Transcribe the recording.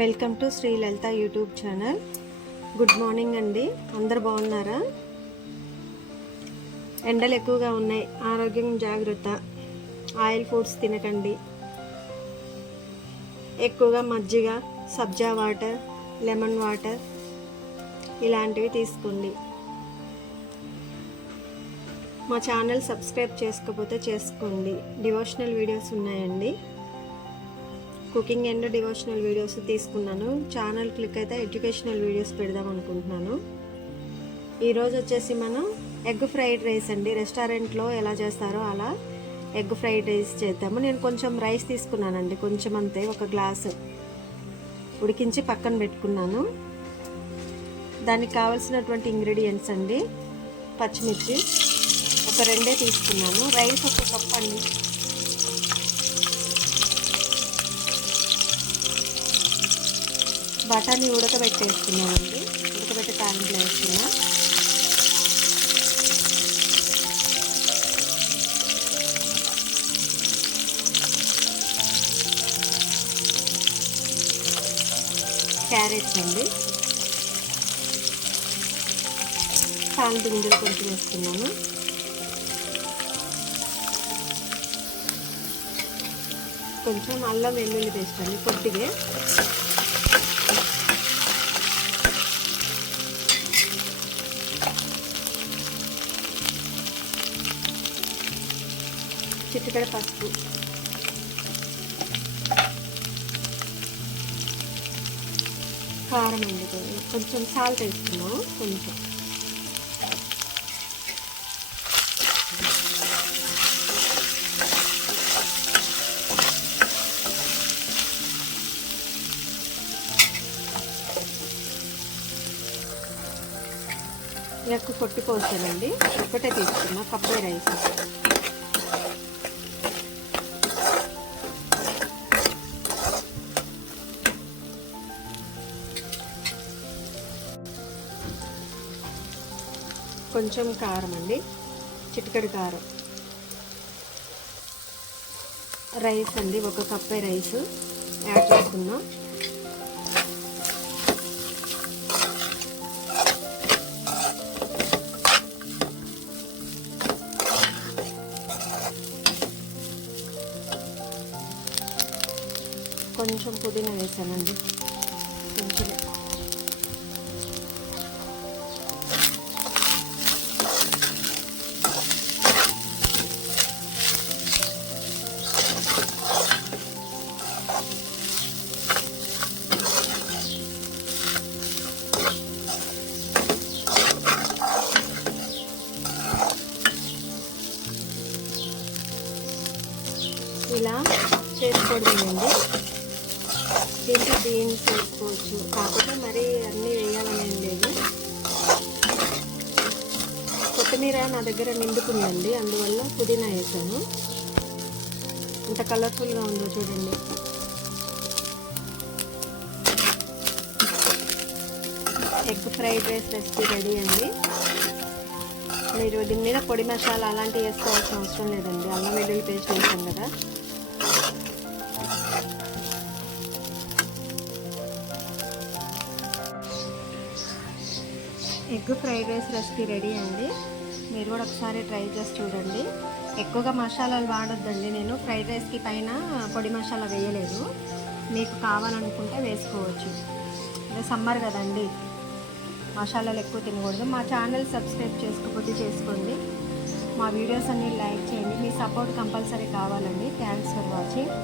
Welcome to Shri Lalitha YouTube channel. Good morning అండి. అందరు బాగున్నారా? ఎండలు ఎక్కువగా ఉన్నాయి, ఆరోగ్యం జాగ్రత్త. ఆయిల్ ఫుడ్స్ తినకండి. ఎక్కువగా మజ్జిగ, సబ్జా వాటర్, లెమన్ వాటర్ ఇలాంటివి తీసుకోండి. మా ఛానల్ సబ్స్క్రైబ్ చేసుకోకపోతే చేసుకోండి. డివోషనల్ వీడియోస్ ఉన్నాయండి. కుకింగ్ అండ్ డివోషనల్ వీడియోస్ తీసుకున్నాను. ఛానల్ క్లిక్ అయితే ఎడ్యుకేషనల్ వీడియోస్ పెడదాం అనుకుంటున్నాను. ఈరోజు వచ్చేసి మనం ఎగ్ ఫ్రైడ్ రైస్ అండి. రెస్టారెంట్లో ఎలా చేస్తారో అలా ఎగ్ ఫ్రైడ్ రైస్ చేద్దాము. నేను కొంచెం రైస్ తీసుకున్నానండి, కొంచెం అంతే, ఒక గ్లాసు ఉడికించి పక్కన పెట్టుకున్నాను. దానికి కావాల్సినటువంటి ఇంగ్రీడియంట్స్ అండి: పచ్చిమిర్చి ఒక 2 తీసుకున్నాను, రైస్ ఒక కప్ అండి, బఠానీ ఉడకబెట్టేసుకున్నామండి, ఉడకబెట్టి తాలింపులో వేసుకున్నా. క్యారెట్స్ అండి, తాలింపు గింజలు కొంచెం వేసుకున్నాను. కొంచెం అల్లం వెల్లుల్లి పేస్ట్ అండి, కొద్దిగా. చిటికెడ పసుపు, కారం అండి, కొంచెం సాల్ట్ వేసుకున్నాము. కొంచెం ఎక్కువ కొట్టిపోతానండి, ఒకటే తీసుకున్నా, కప్పే రైస్. కొంచెం కారం అండి, చిటికెడు కారం. రైస్ అండి, ఒక కప్పే రైస్ యాడ్ చేసుకున్నాం. కొంచెం పుదీనా వేసానండి, కొంచెం. ఇలా చేసుకోవడమేనండి. దీంట్లో బీన్స్ వేసుకోవచ్చు, కాకపోతే మరి అన్నీ వేయాలని లేదు. కొత్తిమీర నా దగ్గర నిండుకుందండి, అందువల్ల పుదీనా వేసాను. ఇంత కలర్ఫుల్గా ఉందో చూడండి. Egg fried rice recipe ready అండి. మీరు దీని మీద పొడి మసాలా అలాంటివి వేసుకోవాల్సిన అవసరం లేదండి. అల్లం వెల్లుల్లి పేస్ట్ వేసాం కదా. Egg fried rice recipe ready అండి. మీరు కూడా ఒకసారి ట్రై చేసి చూడండి. ఎక్కువగా మసాలాలు వాడొద్దండి. నేను ఫ్రైడ్ రైస్కి పైన పొడి మసాలా వేయలేదు. మీకు కావాలనుకుంటే వేసుకోవచ్చు. అదే సమ్మర్ కదండి, మసాలాలు ఎక్కువ తినకూడదు. మా ఛానల్ సబ్స్క్రైబ్ చేసుకోకపోతే చేసుకోండి. మా వీడియోస్ అన్నీ లైక్ చేయండి. మీ సపోర్ట్ కంపల్సరీ కావాలండి. Thanks for watching.